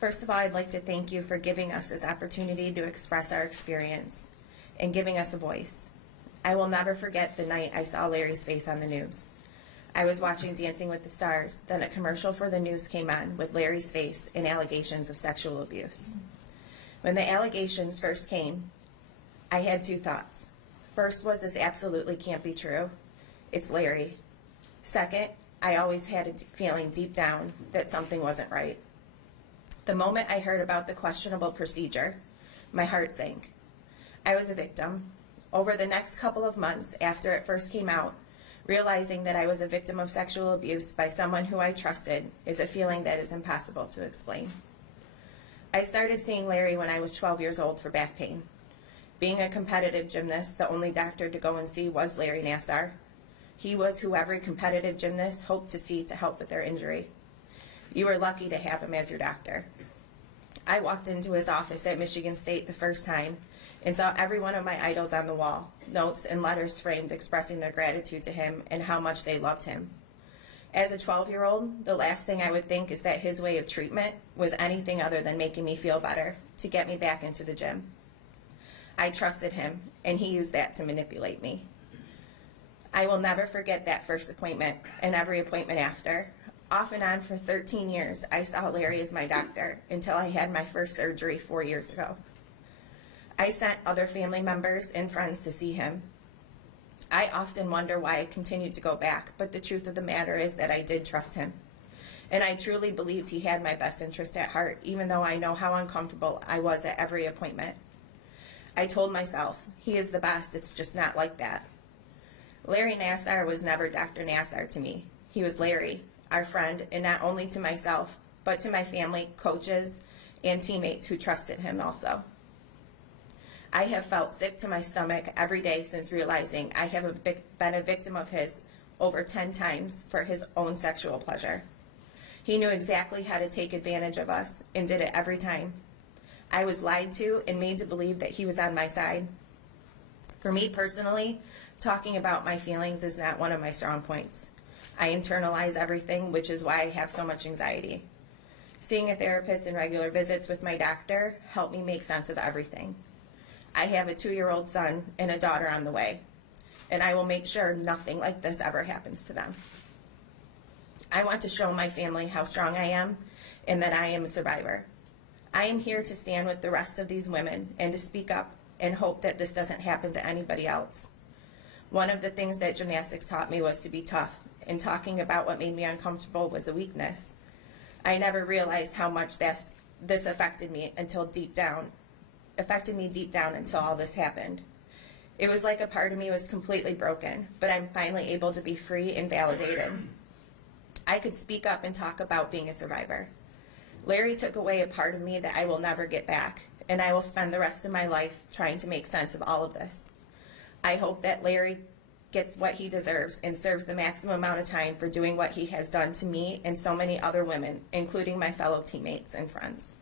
First of all, I'd like to thank you for giving us this opportunity to express our experience and giving us a voice. I will never forget the night I saw Larry's face on the news. I was watching Dancing with the Stars, then a commercial for the news came on with Larry's face and allegations of sexual abuse. When the allegations first came, I had two thoughts. First was, this absolutely can't be true. It's Larry. Second, I always had a feeling deep down that something wasn't right. The moment I heard about the questionable procedure, my heart sank. I was a victim. Over the next couple of months after it first came out, realizing that I was a victim of sexual abuse by someone who I trusted is a feeling that is impossible to explain. I started seeing Larry when I was 12 years old for back pain. Being a competitive gymnast, the only doctor to go and see was Larry Nassar. He was who every competitive gymnast hoped to see to help with their injury. You were lucky to have him as your doctor. I walked into his office at Michigan State the first time and saw every one of my idols on the wall, notes and letters framed expressing their gratitude to him and how much they loved him. As a 12-year-old, the last thing I would think is that his way of treatment was anything other than making me feel better to get me back into the gym. I trusted him, and he used that to manipulate me. I will never forget that first appointment and every appointment after. Off and on for 13 years, I saw Larry as my doctor until I had my first surgery 4 years ago. I sent other family members and friends to see him. I often wonder why I continued to go back, but the truth of the matter is that I did trust him. And I truly believed he had my best interest at heart, even though I know how uncomfortable I was at every appointment. I told myself, he is the best, it's just not like that. Larry Nassar was never Dr. Nassar to me. He was Larry, our friend, and not only to myself, but to my family, coaches, and teammates who trusted him also. I have felt sick to my stomach every day since realizing I have been a victim of his over 10 times for his own sexual pleasure. He knew exactly how to take advantage of us and did it every time. I was lied to and made to believe that he was on my side. For me personally, talking about my feelings is not one of my strong points. I internalize everything, which is why I have so much anxiety. Seeing a therapist and regular visits with my doctor helped me make sense of everything. I have a 2-year-old son and a daughter on the way, and I will make sure nothing like this ever happens to them. I want to show my family how strong I am and that I am a survivor. I am here to stand with the rest of these women and to speak up and hope that this doesn't happen to anybody else. One of the things that gymnastics taught me was to be tough, and talking about what made me uncomfortable was a weakness. I never realized how much this affected me deep down until all this happened. It was like a part of me was completely broken, but I'm finally able to be free and validated. I could speak up and talk about being a survivor. Larry took away a part of me that I will never get back, and I will spend the rest of my life trying to make sense of all of this. I hope that Larry gets what he deserves and serves the maximum amount of time for doing what he has done to me and so many other women, including my fellow teammates and friends.